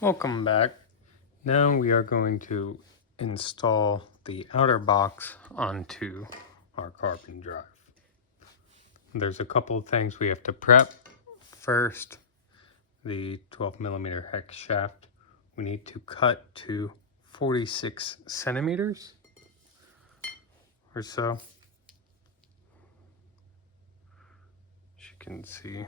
Welcome back. Now we are going to install the outer box onto our carbon drive. There's a couple of things we have to prep. First, the 12mm hex shaft. We need to cut to 46 centimeters or so. As you can see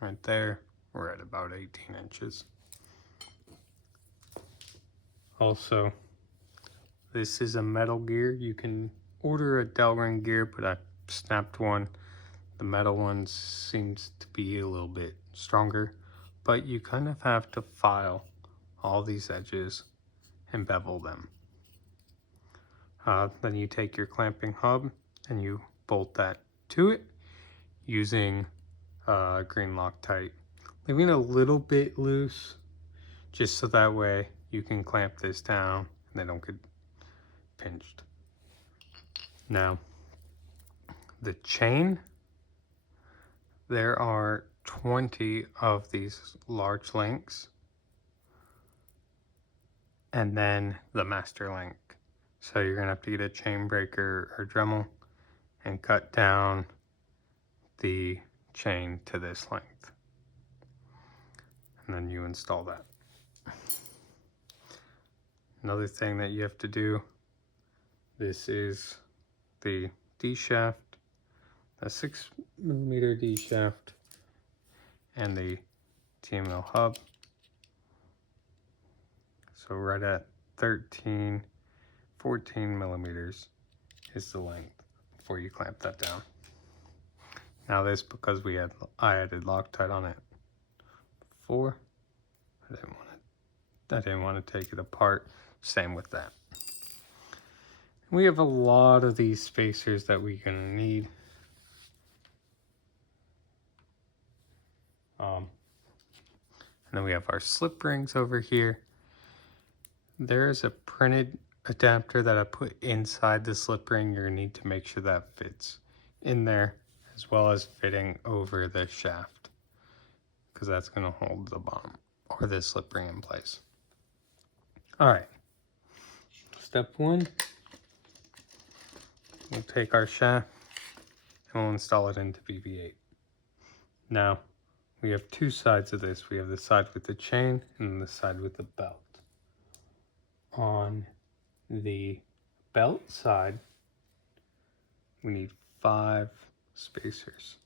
right there, we're at about 18 inches. Also, this is a metal gear. You can order a Delrin gear, but I snapped one. The metal one seems to be a little bit stronger, but you kind of have to file all these edges and bevel them. Then you take your clamping hub and you bolt that to it using green Loctite, leaving a little bit loose just so that way you can clamp this down and they don't get pinched. Now, the chain, there are 20 of these large links, and then the master link. So you're gonna have to get a chain breaker or Dremel and cut down the chain to this length. And then you install that. Another thing that you have to do, this is the D shaft, a 6mm D shaft, and the TML hub. So right at 14 millimeters is the length before you clamp that down. Now this, because I added Loctite on it before, I didn't want to take it apart. Same with that. We have a lot of these spacers that we're gonna need. And then we have our slip rings over here. There's a printed adapter that I put inside the slip ring. You're gonna need to make sure that fits in there, as well as fitting over the shaft, because that's gonna hold the bomb or the slip ring in place. All right, step one, we'll take our shaft and we'll install it into BB-8. Now, we have two sides of this. We have the side with the chain and the side with the belt. On the belt side, we need 5 spacers.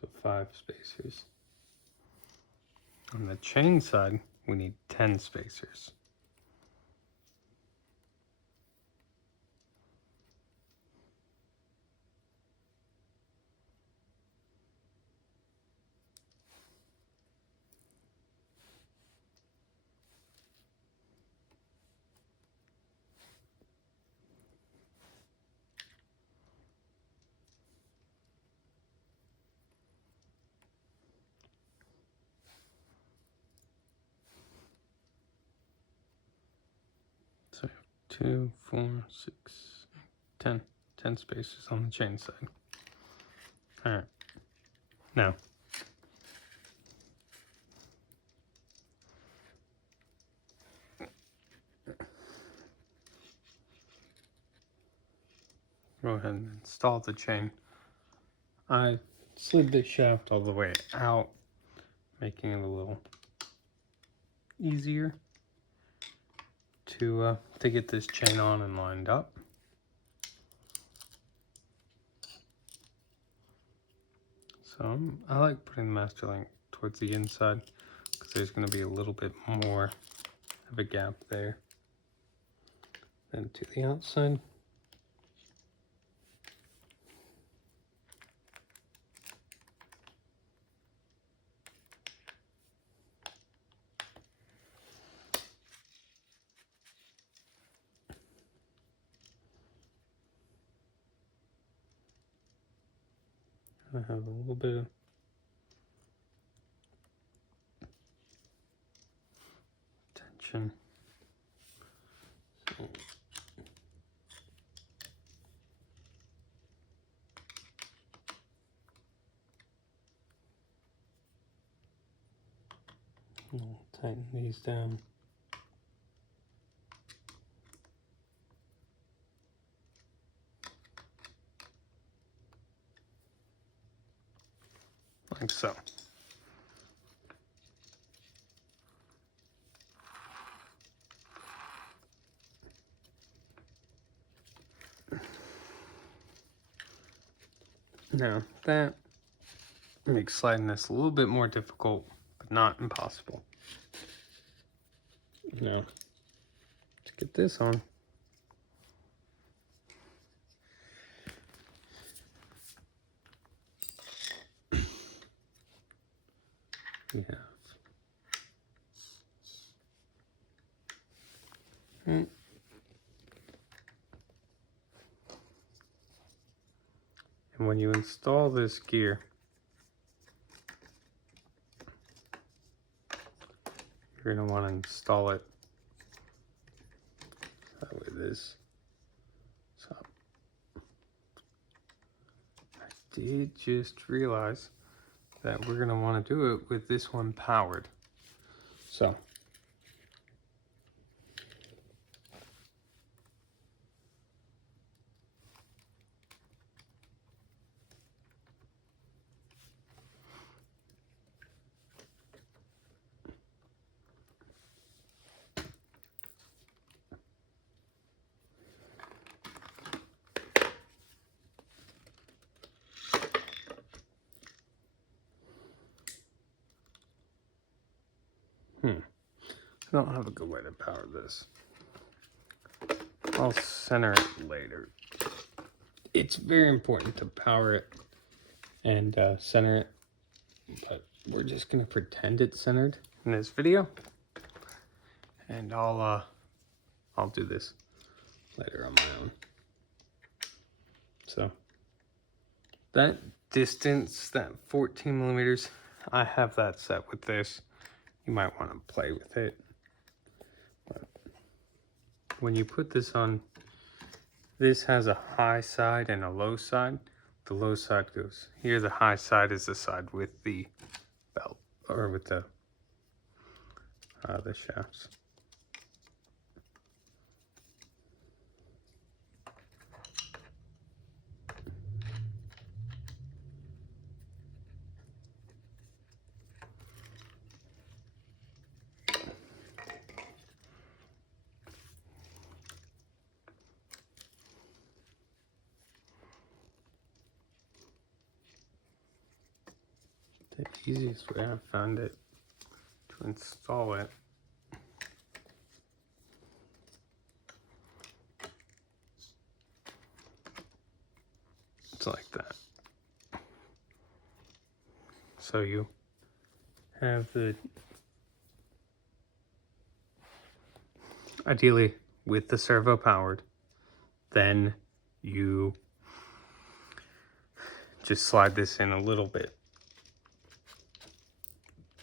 So 5 spacers. On the chain side, we need 10 spacers. So 2, 4, 6, 10. 10 spacers on the chain side. All right. Now, go ahead and install the chain. I slid the shaft all the way out, making it a little easier to get this chain on and lined up. So I like putting the master link towards the inside because there's going to be a little bit more of a gap there than to the outside. I have a little bit of tension. So I'll tighten these down. Like so. Now that makes sliding this a little bit more difficult, but not impossible. Now, let's get this on. We have and when you install this gear, you're going to want to install it that way this is up. I did just realize that we're going to want to do it with this one powered. So I don't have a good way to power this. I'll center it later. It's very important to power it and center it, but we're just gonna pretend it's centered in this video, and I'll do this later on my own. So that distance, that 14 millimeters, I have that set with this. You might want to play with it. But when you put this on, this has a high side and a low side. The low side goes here. The high side is the side with the belt, or with the shafts. The easiest way I've found it to install it it's like that. So you have the, ideally with the servo powered, then you just slide this in a little bit.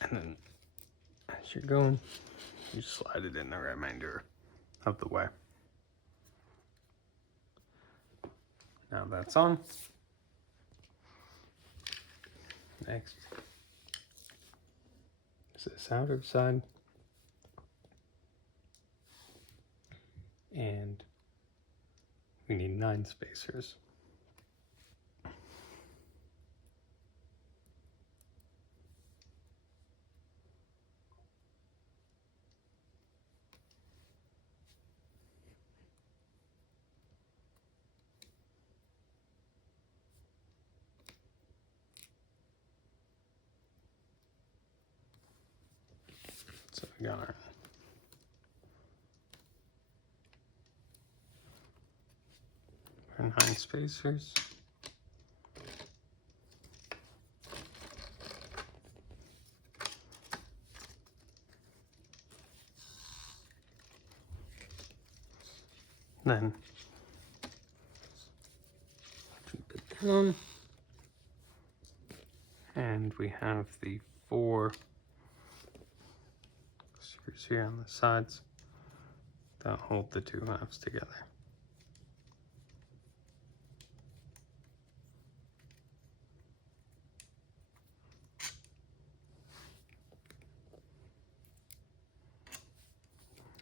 And then as you're going, you slide it in the remainder of the way. Now that's on. Next is this outer side. And we need 9 spacers. So we got our 9 spacers. Then keep it down. And we have the 4 screws here on the sides that hold the 2 halves together.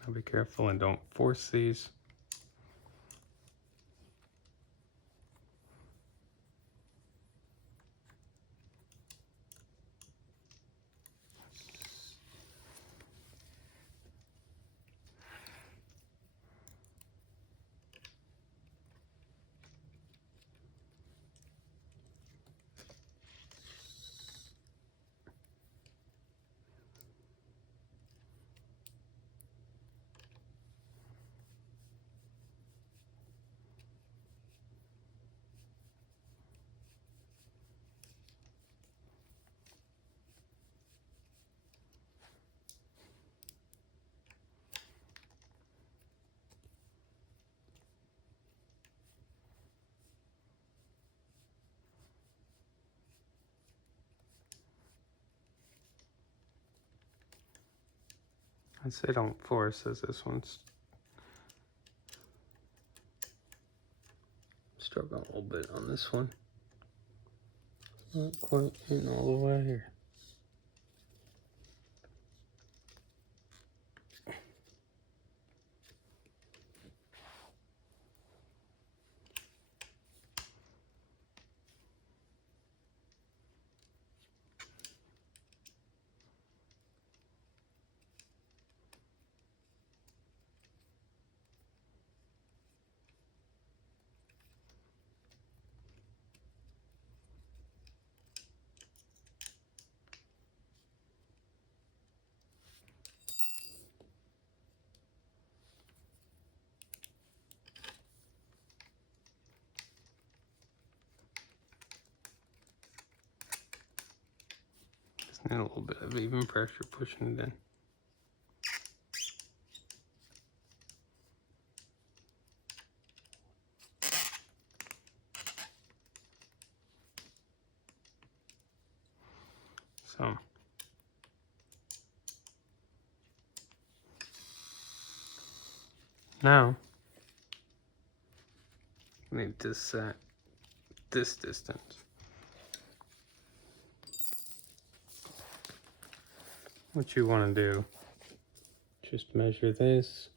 Now be careful and don't force these. I'd say don't force, as this one's struggling a little bit on this one. Not quite in all the way here. Just need a little bit of even pressure pushing it in. So now we need to set this distance. What you want to do, just measure this.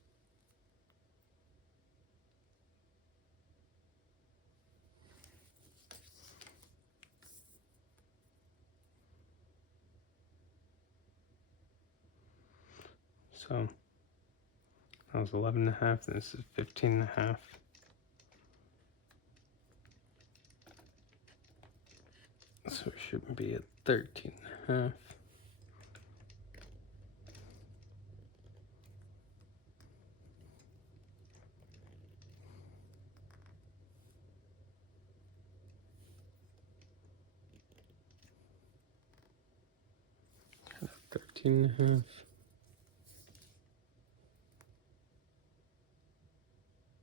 So that was 11.5, this is 15.5. So it shouldn't be at 13.5. Kind of 13.5.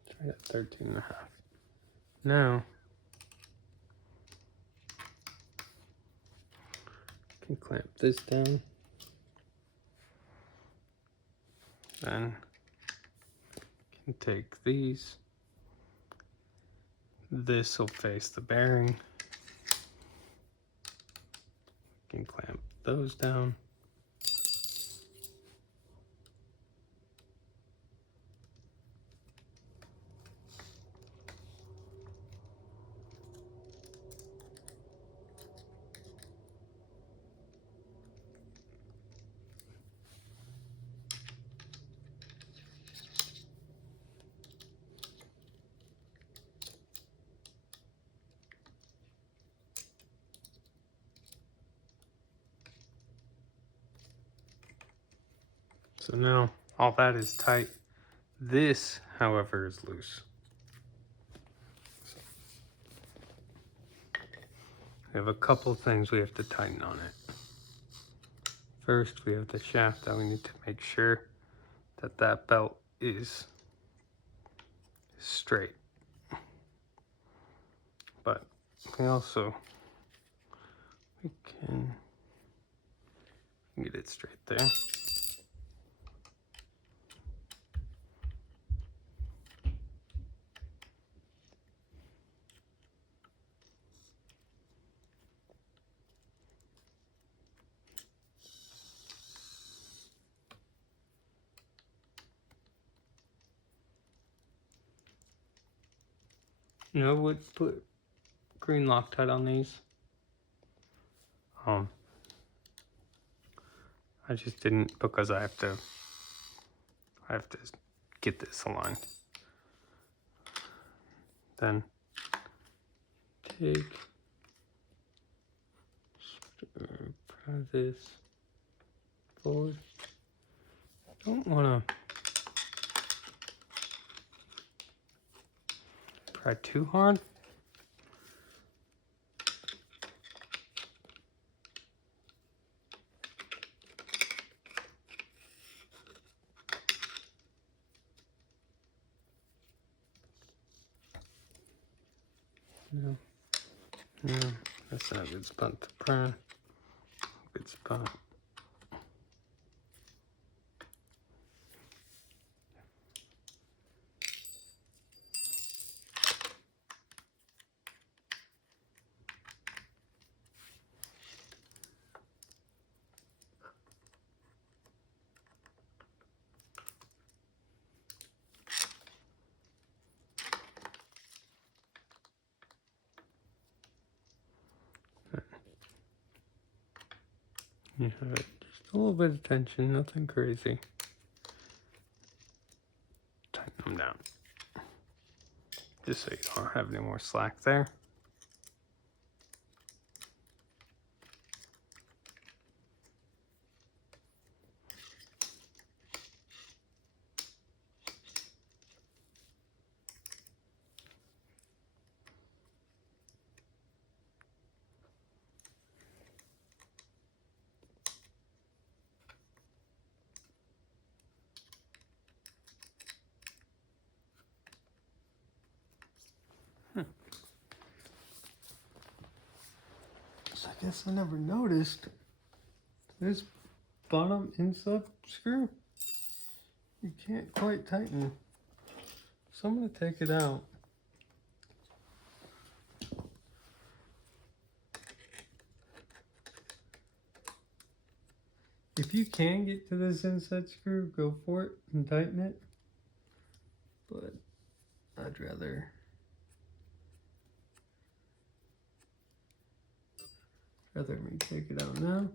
Try at 13.5. Now I can clamp this down. Then can take these. This will face the bearing. Can clamp those down. So now all that is tight. This, however, is loose. We have a couple things we have to tighten on it. First, we have the shaft that we need to make sure that that belt is straight. But we also, we can get it straight there. You know, would put green Loctite on these. I just didn't because I have to get this aligned. Then take this forward. Don't want to pry too hard. No, that's not a good spot to pry. Good spot. You have it just a little bit of tension, nothing crazy. Tighten them down. Just so you don't have any more slack there. I guess I never noticed this bottom inside screw. You can't quite tighten. So I'm going to take it out. If you can get to this inside screw, go for it and tighten it. But I'd rather me take it out now.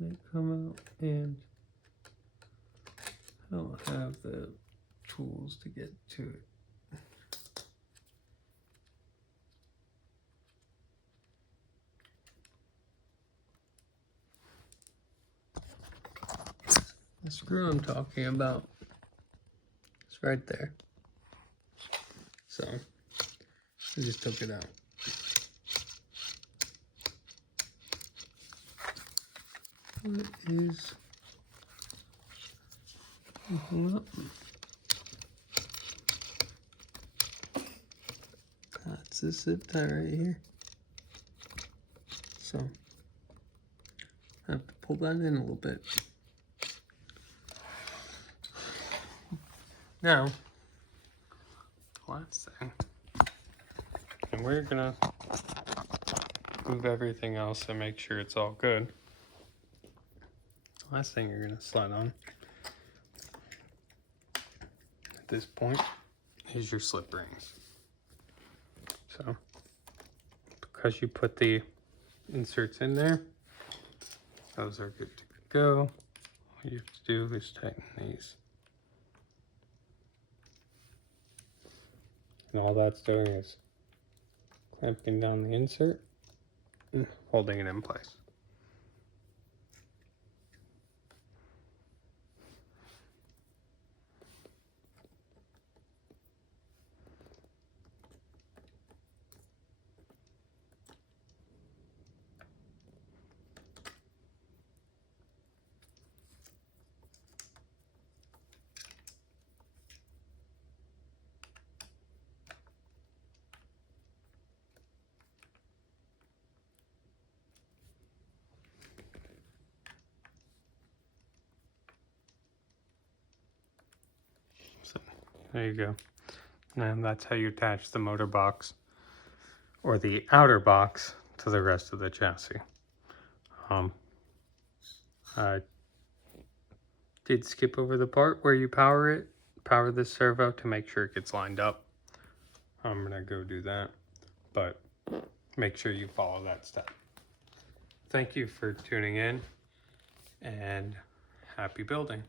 They come out, and I don't have the tools to get to it. The screw I'm talking about is right there. So I just took it out. What is up? That's this zip tie right here. So I have to pull that in a little bit. Now, last thing, and we're gonna move everything else and make sure it's all good. The last thing you're gonna slide on at this point is your slip rings. So, because you put the inserts in there, those are good to go. All you have to do is tighten these. And all that's doing is clamping down the insert and holding it in place. So there you go. And that's how you attach the motor box or the outer box to the rest of the chassis. I did skip over the part where you power this servo to make sure it gets lined up. I'm gonna go do that, but make sure you follow that step. Thank you for tuning in, and happy building.